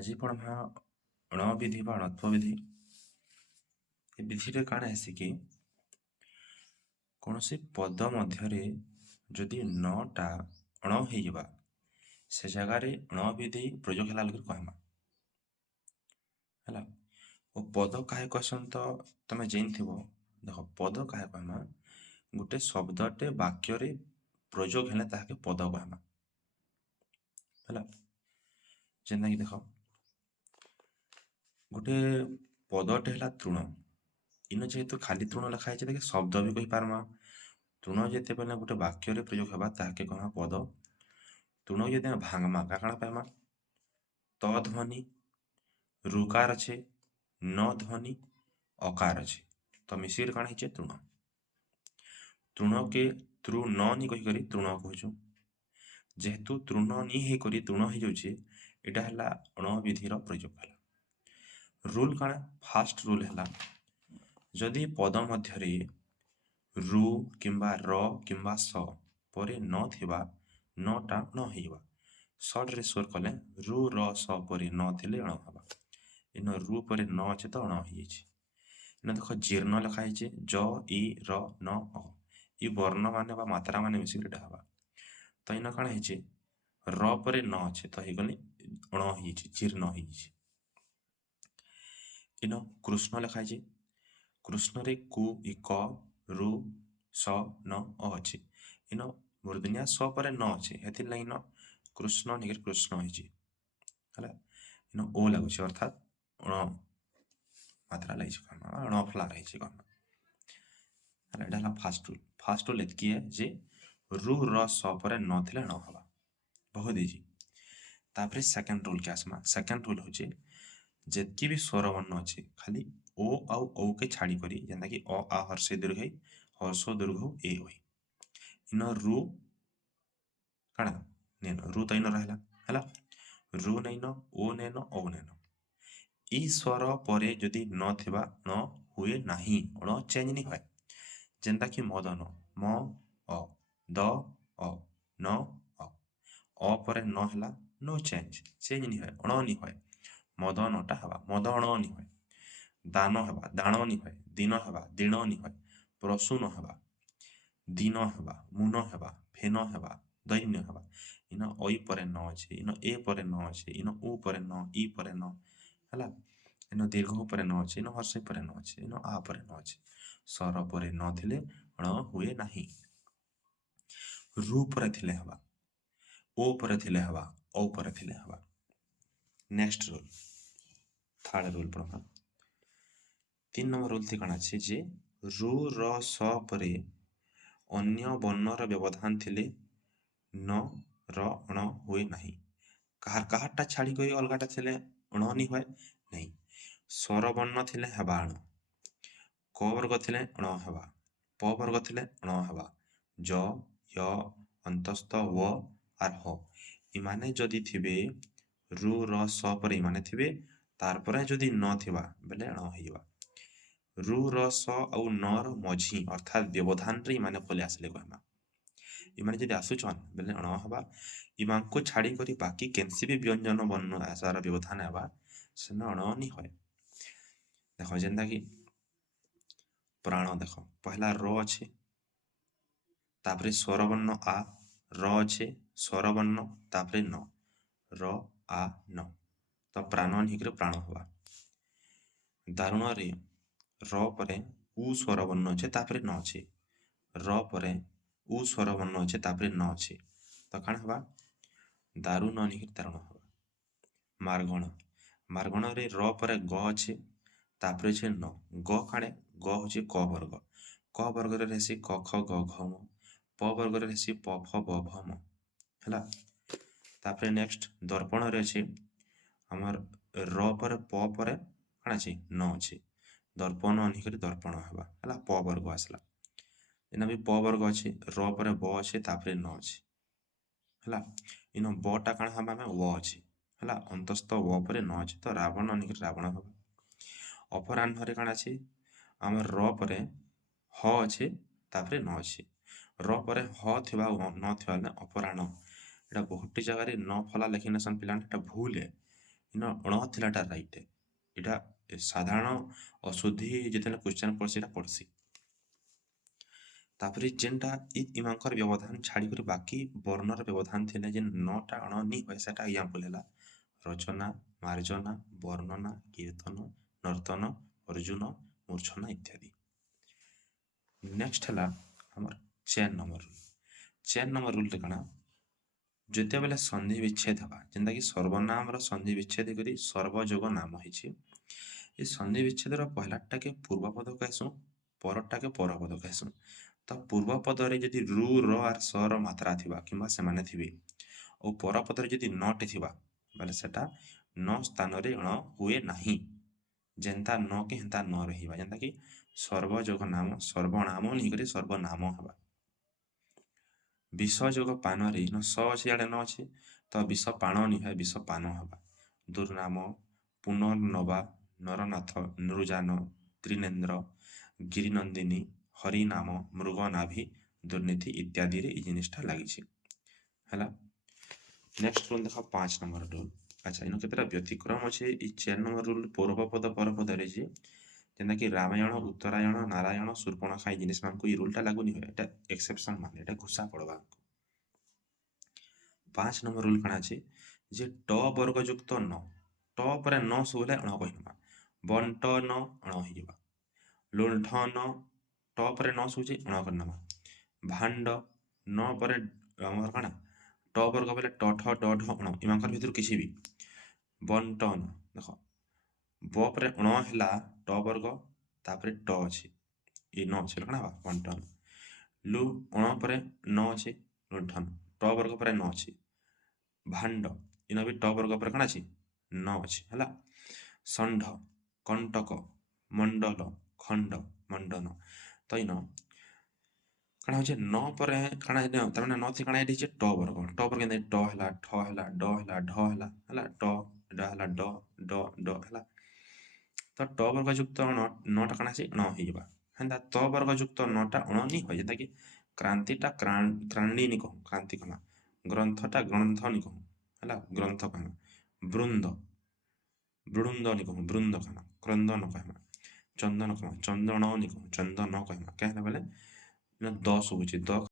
ଆଜି ପଢ଼ମା ଅଣ ବିଧି ବା ଅଣତ୍ଵ ବିଧି। ଏ ବିଧିରେ କାଣା ହେସି କି କୌଣସି ପଦ ମଧ୍ୟରେ ଯଦି ନଟା ଅଣ ହେଇଯିବା ସେ ଜାଗାରେ ଅଣ ବିଧି ପ୍ରଯୋଗ ହେଲା ବୋଲି କହେମା ହେଲା। ଓ ପଦ କାहे କହିସନ୍ ତ ତମେ ଜାଣିଥିବ। ଦେଖ ପଦ କାहे କହେମା ଗୋଟେ ଶବ୍ଦଟେ ବାକ୍ୟରେ ପ୍ରଯୋଗ ହେଲେ ତାହାକେ ପଦ କହେମା ହେଲା। ଯେନ୍ତାକି ଦେଖ ଗୋଟେ ପଦଟେ ହେଲା ତୃଣ। ଇନ ଯେହେତୁ ଖାଲି ତୃଣ ଲେଖା ହେଇଛି ଦେଖେ ଶବ୍ଦ ବି କହିପାରମା। ତୃଣ ଯେତେବେଲେ ଗୋଟେ ବାକ୍ୟରେ ପ୍ରଯୋଗ ହେବା ତାହାକେ କହେମା ପଦ। ତୃଣ ଯଦି ଆମେ ଭାଙ୍ଗମା କାଣା ପାଇମା ତ ଧ୍ୱନି ରୁକାର ଅଛେ ন ଧ୍ୱନି ଅକାର ଅଛେ ତ ମିଶିକିରି କାଣା ହେଇଛେ ତୃଣ। ତୃଣକେ ତୃଣ ନି କହିକରି ତୃଣ କହୁଛୁ। ଯେହେତୁ ତୃଣ ନି ହେଇକରି ତୃଣ ହେଇଯାଉଛି ଏଇଟା ହେଲା ଅଣ ବିଧିର ପ୍ରଯୋଗ ହେଲା। ରୁଲ୍ କାଣା ଫାଷ୍ଟ ରୁଲ୍ ହେଲା ଯଦି ପଦ ମଧ୍ୟରେ ରୁ କିମ୍ବା ର କିମ୍ବା ସ ପରେ ନ ଥିବା ନଟା ନ ହେଇଯିବା। ସର୍ଟରେ ସ୍ୱର କଲେ ରୁ ର ସ ପରେ ନ ଥିଲେ ଅଣ ହେବା। ଇନ ରୁ ପରେ ନ ଅଛି ତ ଅଣ ହେଇଯାଇଛି। ଇନ ଦେଖ ଜୀର୍ଣ୍ଣ ଲେଖା ହେଇଛି ଜ ଇ ର ନ ଅ ଇ ବର୍ଣ୍ଣ ମାନେ ବା ମାତ୍ରା ମାନେ ମିଶିକି ଏଟା ହେବା। ତ ଇନ କାଣା ହେଇଛି ର ପରେ ନ ଅଛି ତ ହେଇଗଲେ ଅଣ ହେଇଯାଇଛି ଜୀର୍ଣ୍ଣ ହେଇଯାଇଛି। ଇନ କୃଷ୍ଣ ଲେଖା ହେଇଛି କୃଷ୍ଣରେ କୁ ଇ କ ରୁ ସ ନ ଅ ଅଛି। ଇନ ମୂର୍ଧନ୍ୟା ସ ପରେ ନ ଅଛି ହେଥିରଲାଗି ଇନ କୃଷ୍ଣ ନିକରି କୃଷ୍ଣ ହେଇଛି ହେଲା। ଇନ ଓ ଲାଗୁଛି ଅର୍ଥାତ୍ ଅଣ ମାତ୍ରା ଲାଗିଛି କହମା ଅଣ ଫ୍ଲା ରହିଛି କହମା ହେଲା। ଏଇଟା ହେଲା ଫାଷ୍ଟ ରୁଲ୍। ଫାଷ୍ଟ ରୁଲ୍ ଏତିକି ଯେ ରୁ ର ସ ପରେ ନ ଥିଲେ ନ ହେବା ବହୁତ ହେଇଛି। ତାପରେ ସେକେଣ୍ଡ ରୁଲ୍କେ ଆସମା। ସେକେଣ୍ଡ ରୁଲ୍ ହଉଛି ଯେତିକି ବି ସ୍ୱର ବର୍ଣ୍ଣ ଅଛି ଖାଲି ଓ ଆଉ ଔ କେ ଛାଡ଼ି କରି ଯେନ୍ତାକି ଅ ଆ ହର୍ଷେ ଦୀର୍ଘ ହର୍ଷ ଦୀର୍ଘ ଏ ହୋଇ ଇନ ରୁ କାଣା ନେନ ରୁ ତ ଇନ ରହିଲା ହେଲା। ରୁ ନେଇନ ଓ ନେନ ଔ ନେନ ଇ ସ୍ୱର ପରେ ଯଦି ନ ଥିବା ନ ହୁଏ ନାହିଁ ଅଣ ଚେଞ୍ଜ ନି ହୁଏ। ଯେନ୍ତାକି ମଦନ ମ ଅ ଦ ଅ ନ ଅ ପରେ ନ ହେଲା नो चेंज चेंज ନି ହୁଏ ଅଣ ନି ହୁଏ। ମଦନଟା ହେବା ମଦଣ ନି ହୁଏ। ଦାନ ହେବା ଦାଣ ନି ହୁଏ। ଦିନ ହେବା ଦିଣ ନି ହୁଏ। ପ୍ରସୂନ ହେବା ଦିନ ହେବା ମୁନ ହେବା ଫେନ ହେବା ଦୈନ୍ୟ ହେବା। ଇନ ଐ ପରେ ନ ଅଛି ଇନ ଏ ପରେ ନ ଅଛି ଇନ ଉ ପରେ ନ ଇ ପରେ ନ ହେଲା। ଇନ ଦୀର୍ଘ ପରେ ନ ଅଛି ଇନ ହର୍ଷ ପରେ ନ ଅଛି ଇନ ଆ ପରେ ନ ଅଛି। ସ୍ୱର ପରେ ନ ଥିଲେ ଅଣ ହୁଏ ନାହିଁ। ରୁ ପରେ ଥିଲେ ହେବା ଓ ପରେ ଥିଲେ ହେବା ଔ ପରେ ଥିଲେ ହେବା। ନେକ୍ସଟ ରୁଲ୍ ଥାର୍ड ରୁଲ୍ ପଢ଼ମା। 3 ନମ୍ବର ରୁଲ୍ ଥି କାଣା ଅଛି ଯେ ରୁ ର ସ ପରେ ଅନ୍ୟ ବର୍ଣ୍ଣର ବ୍ୟବଧାନ ଥିଲେ ନ ର ଅଣ ହୁଏ ନାହିଁ। କାହାରଟା ଛାଡ଼ି କରି ଅଲଗାଟା ଥିଲେ ଅଣ ନି ହୁଏ ନାହିଁ। ସ୍ୱର ବର୍ଣ୍ଣ ଥିଲେ ହେବା ଅଣ କ ବର୍ଗ ଥିଲେ ଅଣ ହେବା ପ ବର୍ଗ ଥିଲେ ଅଣ ହେବା ଜ ୟ ଅନ୍ତସ୍ଥ ୱ ଆର୍ ହ ଇମାନେ ଯଦି ଥିବେ ରୁ ର ସ ପରେ ଇମାନେ ଥିବେ ତାର ପରେ ଯଦି ନ ଥିବା ବେଲେ ଅଣ ହେଇଯିବା। ରୁ ର ସ ଆଉ ନ ର ମଝି ଅର୍ଥାତ୍ ବ୍ୟବଧାନରେ ଇମାନେ ପଲେଇ ଆସିଲେ କହେମା। ଇମାନେ ଯଦି ଆସୁଛନ୍ ବେଲେ ଅଣ ହେବା। ଇମାନଙ୍କୁ ଛାଡ଼ି କରି ବାକି କେନ୍ସି ବି ବ୍ୟଞ୍ଜନ ବର୍ଣ୍ଣ ଆସାର ବ୍ୟବଧାନ ହେବା ସେନ ଅଣ ନି ହୁଏ। ଦେଖ ଯେନ୍ତାକି ପ୍ରାଣ ଦେଖ ପହଲା ର ଅଛି ତାପରେ ସ୍ୱରବର୍ଣ୍ଣ ଆ ର ଅଛି ସ୍ୱରବର୍ଣ୍ଣ ତାପରେ ନ ର ଆ ନ ତ ପ୍ରାଣ ନିକରି ପ୍ରାଣ ହେବା। ଦାରୁଣରେ ର ପରେ ଉ ସ୍ୱରବର୍ଣ୍ଣ ଅଛି ତାପରେ ନ ଅଛି ର ପରେ ଉ ସ୍ୱରବର୍ଣ୍ଣ ଅଛି ତାପରେ ନ ଅଛି ତ କାଣା ହେବା ଦାରୁଣ ନିକରି ଦାରୁଣ ହେବା। ମାର୍ଗଣ ମାର୍ଗଣରେ ର ପରେ ଗ ଅଛି ତାପରେ ଅଛି ନ ଗ କାणे ଗ ହଉଛି କ ବର୍ଗ କ ବର୍ଗରେ રહેସି କ ଖ ଗ ଘ ମ ପ ବର୍ଗରେ રહેସି ପ ଫ ବ ଭ ମ ହେଲା। ତାପରେ ନେକ୍ସଟ ଦର୍ପଣରେ ଅଛି ଆମର ର ପରେ ପ ପରେ କାଣା ଅଛି ନ ଅଛି ଦର୍ପଣ ନିକରି ଦର୍ପଣ ହେବା ହେଲା ପ ବର୍ଗ ଆସିଲା। ଇନ ବି ପ ବର୍ଗ ଅଛି ର ପରେ ବ ଅଛି ତାପରେ ନ ଅଛି ହେଲା। ଇନ ବଟା କାଣା ହେବା ଆମେ ୱ ଅଛି ହେଲା ଅନ୍ତସ୍ଥ ୱ ପରେ ନ ଅଛି ତ ରାବଣ ନିକରି ରାବଣ ହେବା। ଅପରାହ୍ନରେ କାଣା ଅଛି ଆମର ର ପରେ ହ ଅଛି ତାପରେ ନ ଅଛି ର ପରେ ହ ଥିବା ନ ଥିବା ବେଲେ ଅପରାହ୍ନ। ଏଟା ବହୁଟି ଜାଗାରେ ନ ଫଲା ଲେଖିନେସନ୍ ପିଲାମାନେ ଏଟା ଭୁଲ इन अण थिलाटा राइट इटा साधारण अशुद्धि जिते क्वेश्चन पड़सी पड़सी तापर जेनटा इमांकर व्यवधान छाड़ी बाकी वर्णर व्यवधान थे जे 9टा अण नहीं हुए सेटा एग्जांपल है रचना मार्जना वर्णना कीर्तन नर्तन अर्जुन मूर्छना इत्यादि। नेक्स्ट है हमर चेन नंबर रूल कण जिते बेले संधि विच्छेद हवा जेनता कि सर्वनाम संधि विच्छेद करी सर्वजोग नाम होइछि ये संधि विच्छेद पहलाटा के पूर्वपद कहसु परटा के परपद कहसु तो पूर्वपद जदि रु र आर स र मात्रा थिबा किंबा सेमाने थिबे और परपद जदि नटे थिबा बेले सेटा न स्थान रे अण हुए नाही जेनता न के हेंता न रहिबा जेनता कि सर्वजोग नाम सर्वनाम नहीं करे सर्वनाम हवा। विष जोग पान रे न स अछि आडे न अछि तो विष पाण नहीं है विष पान हवा। दुर्नाम पुनर्नवा नरनाथ नृजान त्रिनेन्द्र गिरिनंदिनी हरिनाम मृगनाभि दुर्नीति इत्यादि रे ई जिनिसटा लागिछि हला। नेक्स्ट रूल देख 5 नंबर रूल। अच्छा इन केतरा व्यतिक्रम अछि ई 4 नंबर रूल पूर्वपद परपद रे जे जेना कि रामायण उत्तरायण नारायण शूर्पणखा जिनिस मानकु ई रूलटा लागू नहीं होय एटा एक्सेप्शन माने एटा घुसा पड़बा। 5 नंबर रूल कणा अछि जे ट वर्ग युक्त न ट परे न सोले अण कहिमा बंटन अण हिबा लुंठन ट परे न सोचे अण करनमा भांड न परे हमर कणा ट वर्ग बेले ट ठ ड ढ अण इमांकर भितर किछि भी बंटन देखो ब परे अण हैला ट वर्ग तापरे ट अछि ई न अछि कणा बंटन लु अण परे न अछि लुंठन ट वर्ग परे न अछि भांड इन भी ट वर्ग परे कणा अछि न अछि हला। षंढ कंटक मंडल खंड मंडन तो इन कणा होचे न परे कणा तमने न थी कणा एठी ट वर्ग केने ट हैला ठ हैला ड हैला ढ हैला हला ट ड हैला ड ड ड हैला तो ट वर्ग युक्त नटा कणा अछि न हिबा हंदा त वर्ग युक्त नटा अण नि होय जेता कि क्रांतिटा क्रांणी नि कहू क्रांति कमा ग्रंथटा ग्रंथ नि कहू हला ग्रंथ कमा वृंद वृंद नि कहू वृंद कमा क्रंदन कमा चंदन कमा चंदन नि कहू चंदन कमा कहला बेले 10 होची 10